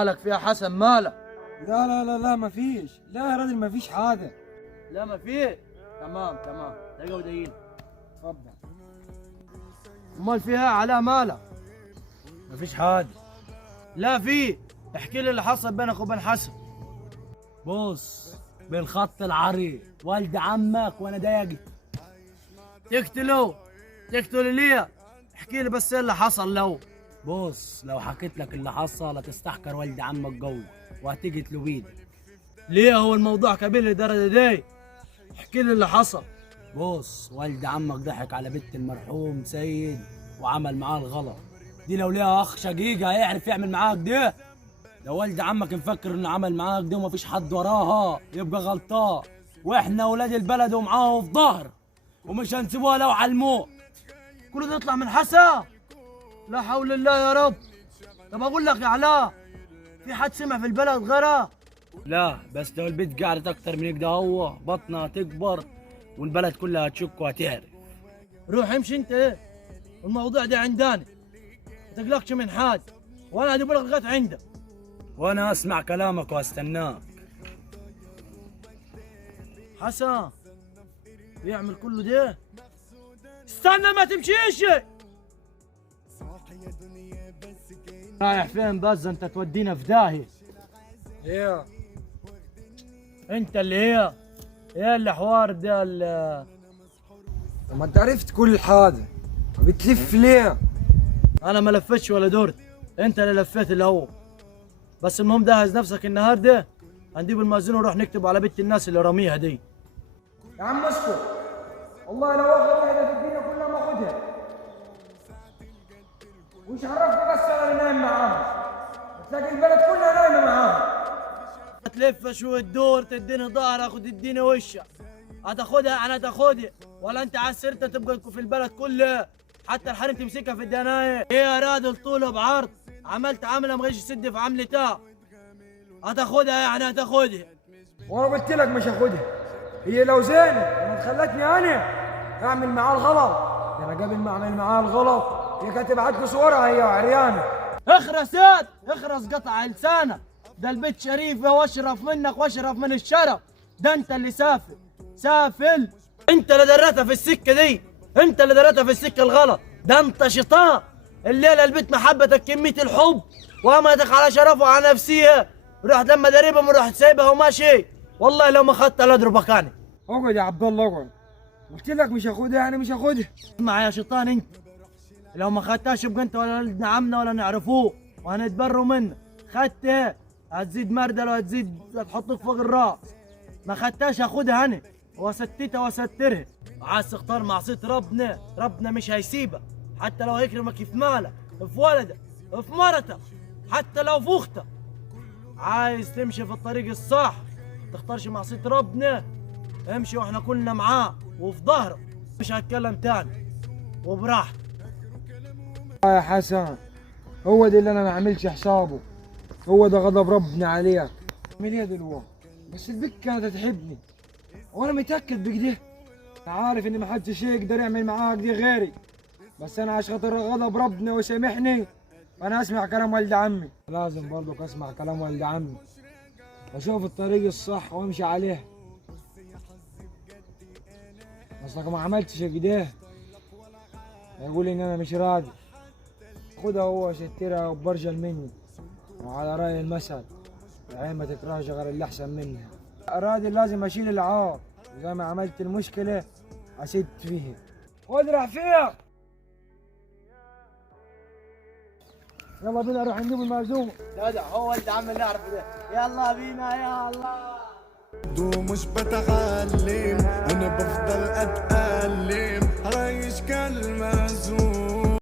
مالك فيها حسن مالك؟ لا لا لا لا مفيش، لا يا راجل مفيش حاجة. لا ما فيه. تمام دقيقة ودقيقة. اتفضل. امال فيها علاء مالك؟ مفيش حاجة. لا في. احكي لي اللي حصل بينك وبين حسن. بص، بالخط العريض والد عمك وانا ضايقت. تقتله ليه؟ احكي لي بس ايه اللي حصل. بص، لو حكيت لك اللي حصل هتستحكر والد عمك قوي وهتقتله بيدك. ليه هو الموضوع كبير للدرجة دي؟ احكي لي اللي حصل. بص، والد عمك ضحك على بنت المرحوم سيد وعمل معاه الغلط دي. لو ليها اخ شقيقه هيعرف يعمل معاك ده. لو والد عمك مفكر انه عمل معاك ده ومفيش حد وراها يبقى غلطان، واحنا ولاد البلد ومعاه في ظهر ومش هنسيبوها لو على الموت. كله ده يطلع من حسن؟ لا حول الله يا رب. طب اقول لك يا علاء، في حد سمع في البلد غيرها؟ لا، بس لو البيت قعدت اكتر من كده هو بطنها هتكبر والبلد كلها هتشك وهتعرف. روح امشي انت. ايه الموضوع ده عنداني، ما تقلقش من حاجه، وانا هجيب لك لغايه عندك. وانا اسمع كلامك واستناك. حسن بيعمل كله ده؟ استنى ما تمشيش. رايح فين بس؟ انت تودينا في داهيه. ايه؟ انت اللي هي ايه الحوار ده ما انت عرفت كل حاجة، بتلف ليه؟ انا ما لفتش ولا دورت، انت اللي لفيت الاول. بس المهم جهز نفسك النهارده، هنجيب المأذون ونروح نكتب على بنت الناس اللي راميها دي. يا عم اسكت، والله لو اخذ واحدة في الدنيا كلها ما اخذها. وش عرفني بس انا اللي نايم معاها؟ تلاقي البلد كلها نايمة معاها. تلفش وتدور، تديني ظهرك وتديني وشك. هتاخدها انا تاخدها، ولا انت على السيرة تبقى في البلد كله حتى الحريم تمسكها في الدناية؟ ايه يا راجل طول بعرض، عملت عمله ما غيش يسد في عملتها. هتاخدها يعني هتاخدها. وانا قلت لك مش هاخدها. هي لو زينت كانت خلتني انا اعمل معاه الغلط. انا قبل ما اعمل معاه الغلط هي كانت تبعت لي صورها هي وعريانه. اخرس ياد، اخرس قطع لسانك. ده البيت شريفه واشرف منك واشرف من الشرف. ده انت اللي سافل. انت اللي دريتها في السكه دي، انت اللي دريتها في السكه الغلط. ده انت شيطان. الليله البيت محبتك كميه الحب وامتك على شرفه وعلى نفسيه، رحت لما دريبهم ورحت سايبها وماشي. والله لو ما اخذتها لا اضربك انا. اقعد يا عبد الله اقعد. قلت لك مش هاخدها يعني مش هاخدها. اسمع يا شيطان، انت لو ما خدتهاش يبقى انت ولا ولد عمنا ولا نعرفوه وهنتبروا منك. خدتها هتزيد مردل وهتزيد هتحطك فوق الراس. ما خدتهاش هاخدها انا وستتها وسترها. عايز تختار معصيه ربنا مش هيسيبك، حتى لو هيكرمك في مالك، في ولدك، في مرتك، حتى لو في اختك. عايز تمشي في الطريق الصح، تختارش معصيه ربنا، امشي واحنا كلنا معاه وفي ظهره. مش هتكلم تاني وبراحتك. يا حسن، هو ده اللي انا ما عملش حسابه، هو ده غضب ربنا عليك. اعمل ايه دلوقتي؟ بس البنت كانت تحبني وانا متاكد بكده. عارف ان ما حدش يقدر يعمل معاها كده غيري، بس انا عشان خاطر غضب ربنا وسامحني انا اسمع كلام والد عمي. لازم برضك اسمع كلام والد عمي واشوف الطريق الصح وامشي عليه. اصلك ما عملتش كده يقول ان انا مش راضي. خدها هو شترها وبرجل مني، وعلى رأي المثل العين ما تكرهش غير اللي احسن منها. راضي لازم اشيل العار، زي ما عملت المشكله اسد فيها وادرع فيها. يلا بينا نروح نجيب المعزومه. لا هو انت عم اللي اعرفه ده. يلا بينا يا الله. ومش بتعلم انا بفضل اتألم عايش كالمعزوم.